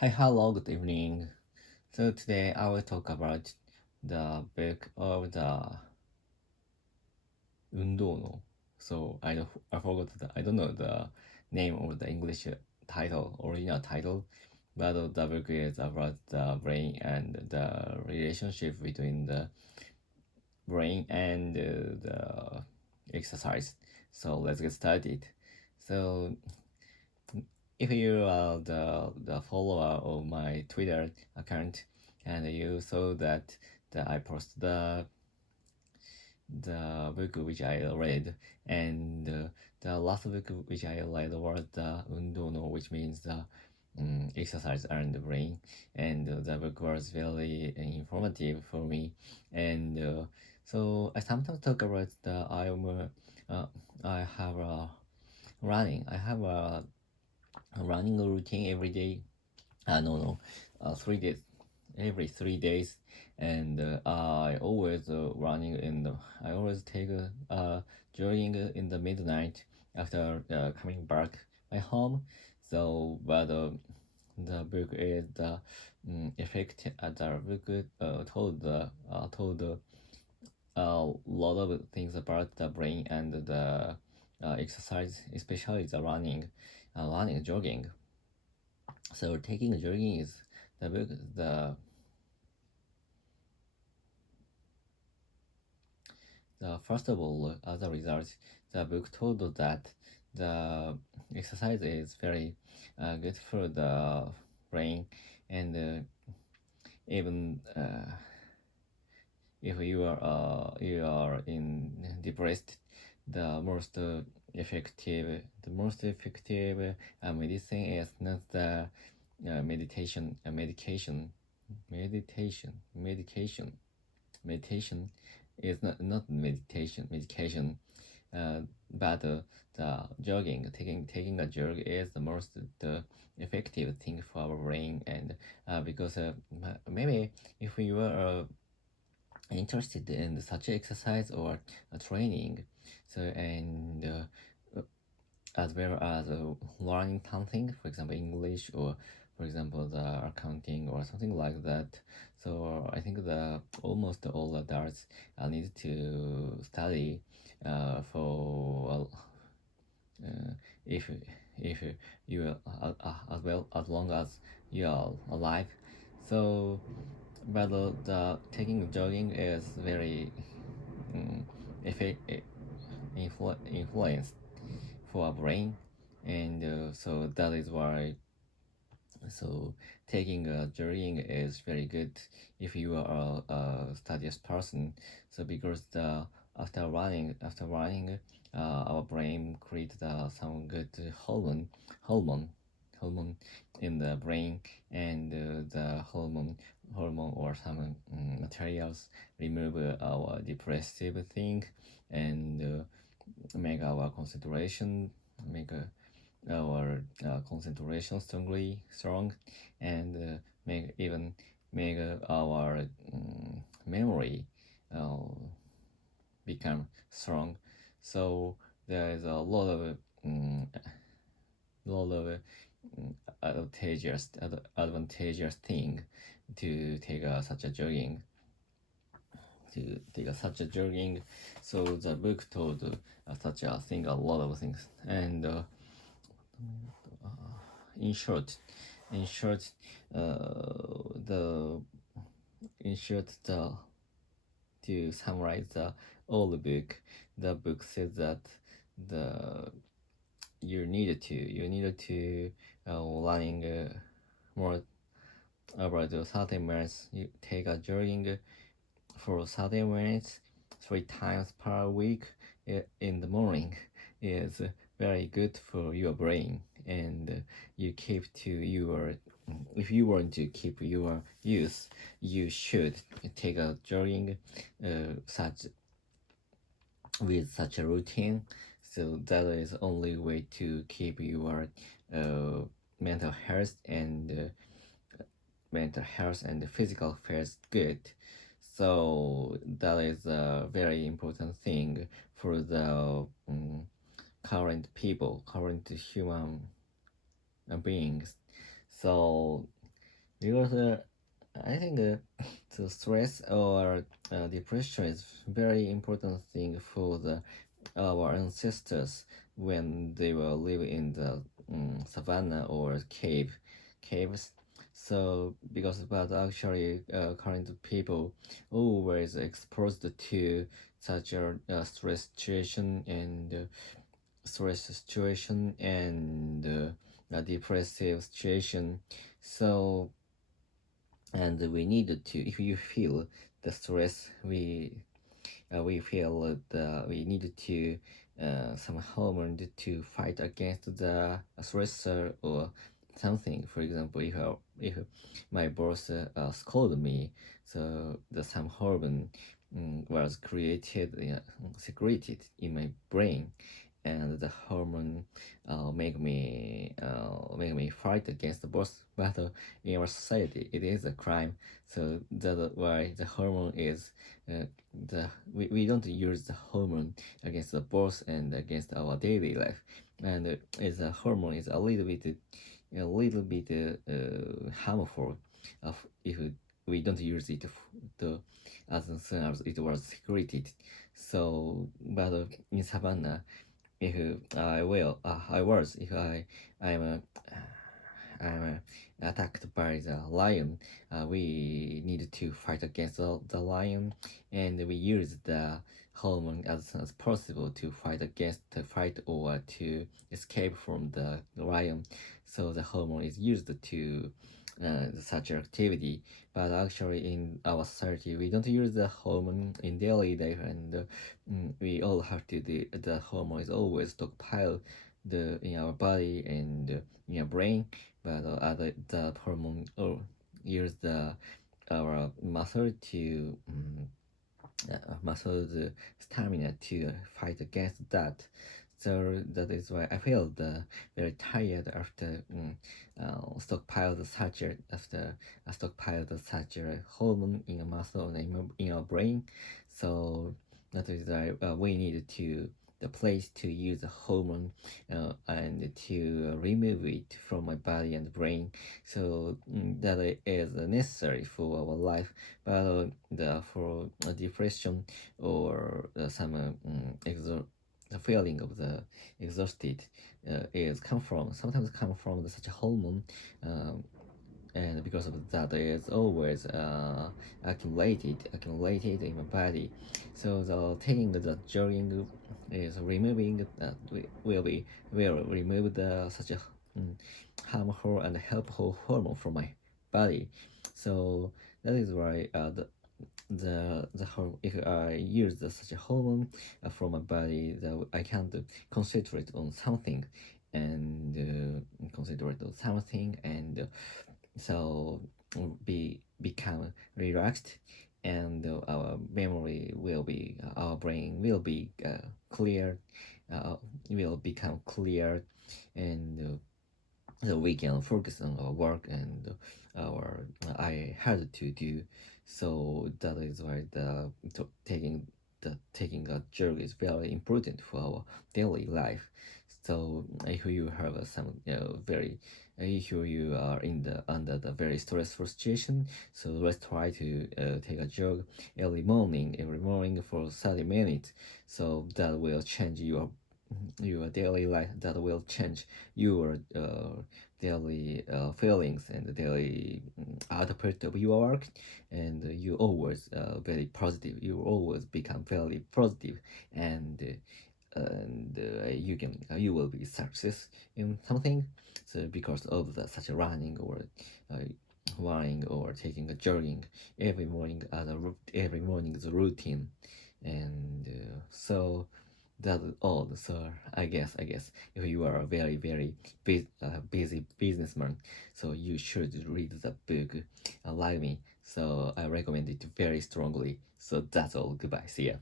Hi, hello, good evening. So today I will talk about the book of the Undo no. I forgot I don't know the name of the English title, original title, but the book is about the brain and the relationship between the brain and the exercise. So let's get started. So if you are the follower of my Twitter account and you saw that I posted the book which I read, and the last book which I read was the Undo no, which means the exercise and the brain, and the book was very informative for me, and so I sometimes talk about the I have a running routine every day. No, no, 3 days, every 3 days, and I always running in the. I always take jogging in the midnight after coming back my home. So, but the book is the effect. The book told a lot of things about the brain and the exercise, especially the running, jogging. So taking jogging is the book. The first of all, as a result, the book told that the exercise is very good for the brain, and even if you are in depressed, the most effective medicine is not the medication. Meditation is not medication, uh, but the jogging, taking a jog is the most the effective thing for our brain, and because maybe if you are interested in such exercise or training, so and as well as learning something, for example English, or for example the accounting or something like that. So I think the almost all adults need to study for if if you as well as long as you are alive. So but the taking jogging is very um, effect, influence for our brain, and so that is why so taking a jogging is very good if you are a studious person. So because the after running our brain creates some good hormone hormone in the brain, and the hormone or some materials remove our depressive thing, and make our concentration make our concentration strong, and make our memory uh, become strong. So there is a lot of advantageous thing to take such a jogging to take such a jogging. So the book told such a thing, a lot of things, and in short, in short, the in short the to summarize the old book, the book says that the you needed to running more about 30 minutes. You take a jogging for 30 minutes 3 times per week in the morning is very good for your brain, and you keep to your if you want to keep your youth, you should take a jogging such with such a routine. So that is only way to keep your uh, mental health and physical health good. So that is a very important thing for the current human beings. So because I think the stress or depression is very important thing for the our ancestors when they were living in the savannah or caves. So because but actually current people always exposed to such a stress situation and a depressive situation. So and we needed to if you feel the stress we feel that we needed to some hormone to fight against the stressor or something. For example, if my boss scolded me, so the some hormone was created, secreted in my brain, and the hormone make me fight against the boss. But in our society, it is a crime. So that's why the hormone is we don't use the hormone against the boss and against our daily life, and as a hormone is a little bit harmful of if we don't use it the as soon as it was secreted. So but in savannah, if I was if I'm attacked by the lion, we need to fight against the lion, and we use the hormone as soon as possible to fight against the fight or to escape from the lion. So the hormone is used to such activity, but actually in our society we don't use the hormone in daily life, and we all have to the hormone is always stockpiled in our body and in our brain, but the hormone use the our muscle to muscle the stamina to fight against that. So that is why I feel very tired after stockpiled such a after stockpiled such a hormone in a muscle and in our brain. So that is why we need to the place to use the hormone and to remove it from my body and brain. So that is necessary for our life. But for depression or some the feeling of the exhausted is come from sometimes come from such a hormone, and because of that it's always accumulated in my body. So the taking the jogging is removing will remove the such a harmful and helpful hormone from my body. So that is why if I use such a hormone from my body, that I can't concentrate on something and concentrate on something and so become relaxed, and our memory will be our brain will be clear, will become clear, and so we can focus on our work and our I had to do. So that is why taking a jog is very important for our daily life. So if you have some very if you are in the under the very stressful situation, so let's try to take a jog every morning for 30 minutes. So that will change your daily life, that will change your daily feelings and daily output of your work, and you always very positive, you always become very positive, and you will be success in something. So because of the such a uh, running or taking a jogging every morning as every morning is a routine, and so that's all. So I guess if you are a very busy businessman, so you should read the book like me. So I recommend it very strongly. So that's all. Goodbye. See ya.